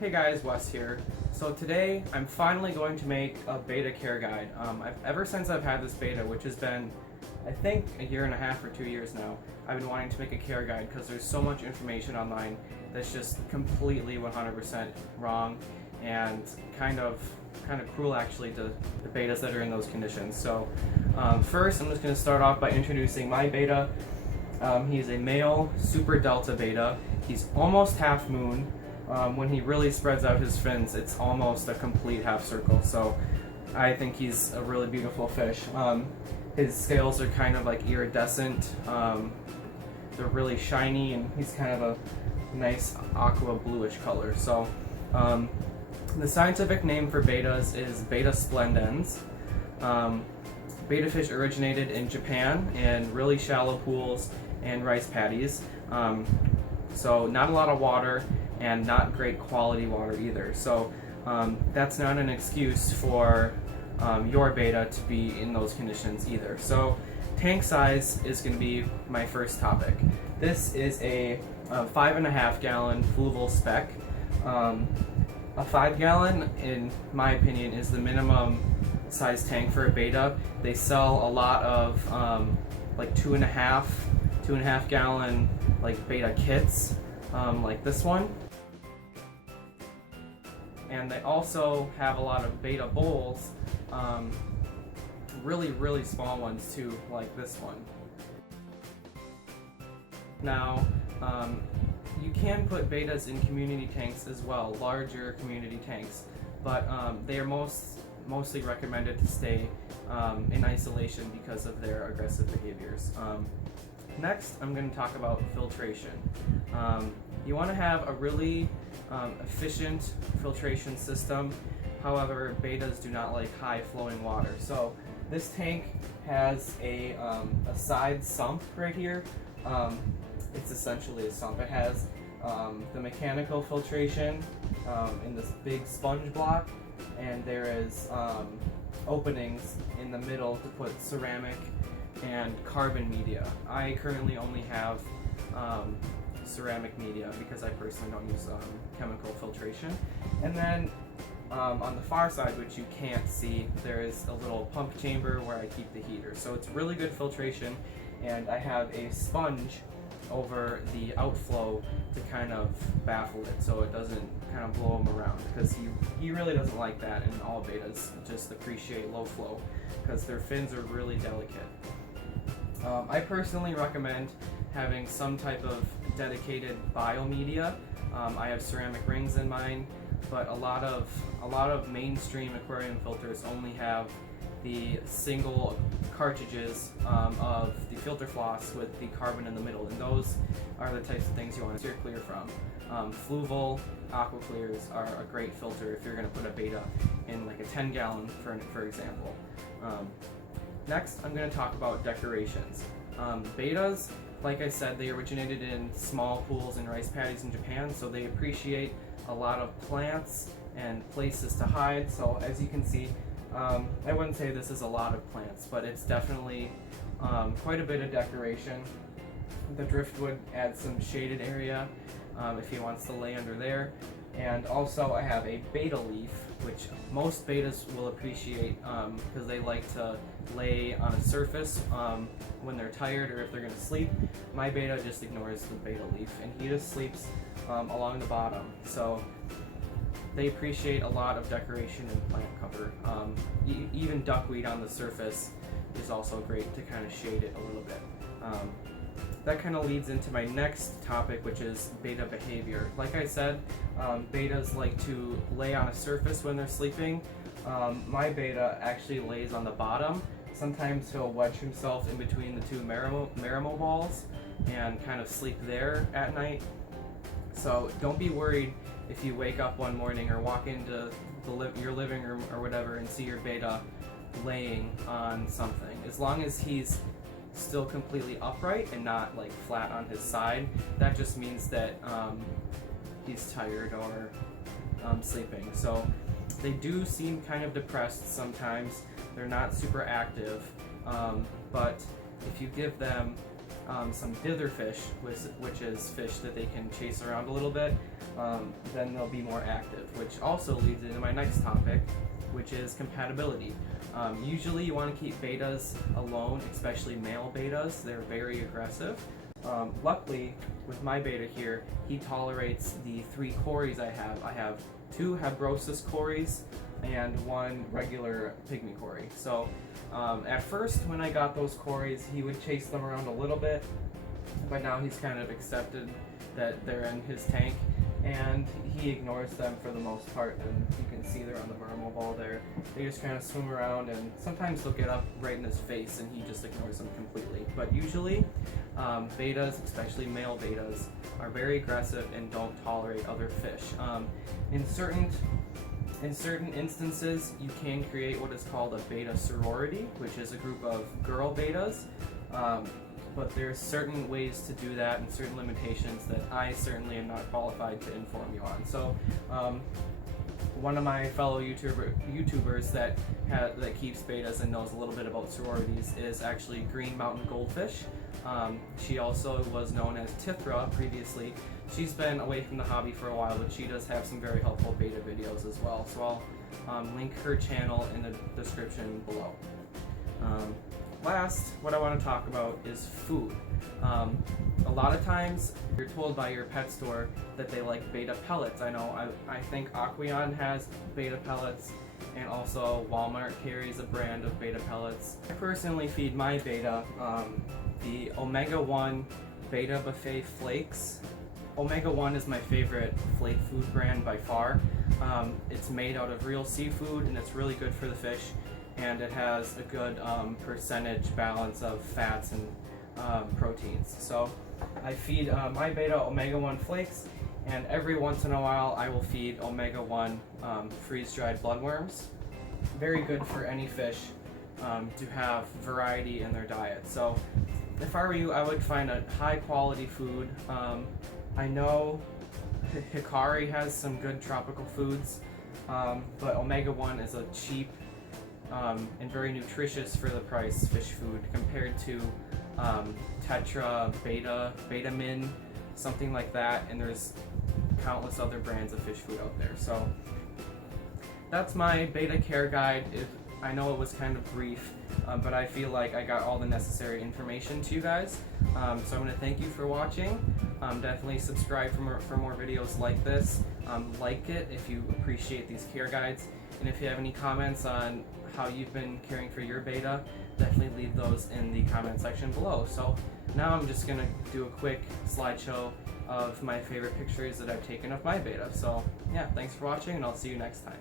Hey guys, Wes here. So today I'm finally going to make a Betta Care guide. Ever since I've had this beta, which has been I think a year and a half or 2 years now, I've been wanting to make a care guide because there's so much information online that's just completely 100% wrong and kind of cruel actually to the betas that are in those conditions. So first I'm just going to start off by introducing my beta. He's a male super delta beta. He's almost half moon. When he really spreads out his fins, it's almost a complete half circle. So I think he's a really beautiful fish. His scales are kind of like iridescent. They're really shiny, and he's kind of a nice aqua bluish color. So the scientific name for betas is Betta splendens. Betta fish originated in Japan in really shallow pools and rice paddies. So not a lot of water and not great quality water either. So that's not an excuse for your beta to be in those conditions either. So tank size is going to be my first topic. This is a 5.5 gallon fluval spec. A 5 gallon, in my opinion, is the minimum size tank for a beta. They sell a lot of like 2.5 gallon like beta kits, like this one. And they also have a lot of beta bowls, really small ones too, like this one. Now, you can put betas in community tanks as well, larger community tanks, but they are mostly recommended to stay in isolation because of their aggressive behaviors. Next, I'm going to talk about filtration. You want to have a really efficient filtration system. However, betas do not like high flowing water. So this tank has a side sump right here. It's essentially a sump. It has the mechanical filtration in this big sponge block, and there is openings in the middle to put ceramic and carbon media. I currently only have ceramic media because I personally don't use chemical filtration. And then on the far side, which you can't see, there is a little pump chamber where I keep the heater. So it's really good filtration, and I have a sponge over the outflow to kind of baffle it so it doesn't kind of blow him around, because he really doesn't like that, and all betas just appreciate low flow because their fins are really delicate. I personally recommend having some type of dedicated biomedia. I have ceramic rings in mine, but a lot of mainstream aquarium filters only have the single cartridges of the filter floss with the carbon in the middle, and those are the types of things you want to steer clear from. Fluval aqua clears are a great filter if you're going to put a beta in like a 10 gallon for example. Next, I'm going to talk about decorations. Betas, like I said, they originated in small pools and rice paddies in Japan, so they appreciate a lot of plants and places to hide. So as you can see, I wouldn't say this is a lot of plants, but it's definitely quite a bit of decoration. The driftwood adds some shaded area if he wants to lay under there. And also I have a beta leaf, which most betas will appreciate because they like to lay on a surface when they're tired or if they're going to sleep. My beta just ignores the beta leaf, and he just sleeps along the bottom. So they appreciate a lot of decoration and plant cover. Even duckweed on the surface is also great to kind of shade it a little bit. That kind of leads into my next topic, which is beta behavior. Like I said, betas like to lay on a surface when they're sleeping. My beta actually lays on the bottom. Sometimes he'll wedge himself in between the two marimo balls and kind of sleep there at night. So don't be worried if you wake up one morning or walk into your living room or whatever and see your beta laying on something. As long as he's still completely upright and not like flat on his side, that just means that he's tired or sleeping. So they do seem kind of depressed sometimes. They're not super active, but if you give them some dither fish, which is fish that they can chase around a little bit, then they'll be more active, which also leads into my next topic, which is compatibility. Usually you want to keep betas alone, especially male betas. They're very aggressive. Luckily, with my beta here, he tolerates the 3 cories I have. I have 2 Habrosus cories and 1 regular pygmy cory. So at first, when I got those cories, he would chase them around a little bit, but now he's kind of accepted that they're in his tank, and he ignores them for the most part. And you can see they're on the marble ball there. They just kind of swim around, and sometimes they'll get up right in his face and he just ignores them completely. But usually betas, especially male betas, are very aggressive and don't tolerate other fish. In certain instances, you can create what is called a beta sorority, which is a group of girl betas. But there's certain ways to do that and certain limitations that I certainly am not qualified to inform you on. So one of my fellow YouTubers that keeps betas and knows a little bit about sororities is actually Green Mountain Goldfish. She also was known as Tithra previously. She's been away from the hobby for a while, but she does have some very helpful beta videos as well. So I'll link her channel in the description below. Last, what I want to talk about is food. A lot of times you're told by your pet store that they like beta pellets. I think Aqueon has beta pellets, and also Walmart carries a brand of beta pellets. I personally feed my beta the Omega-1 Beta Buffet Flakes. Omega-1 is my favorite flake food brand by far. It's made out of real seafood and it's really good for the fish, and it has a good percentage balance of fats and proteins. So I feed my beta Omega-1 flakes, and every once in a while I will feed Omega-1 freeze-dried bloodworms. Very good for any fish to have variety in their diet. So if I were you, I would find a high quality food. I know Hikari has some good tropical foods, but Omega-1 is a cheap and very nutritious for the price fish food compared to Tetra, Beta Min, something like that, and there's countless other brands of fish food out there. So that's my Betta Care guide. I know it was kind of brief, but I feel like I got all the necessary information to you guys. So I'm going to thank you for watching. Definitely subscribe for more videos like this. Like it if you appreciate these care guides, and if you have any comments on how you've been caring for your beta, definitely leave those in the comment section below. So now I'm just going to do a quick slideshow of my favorite pictures that I've taken of my beta. So yeah, thanks for watching, and I'll see you next time.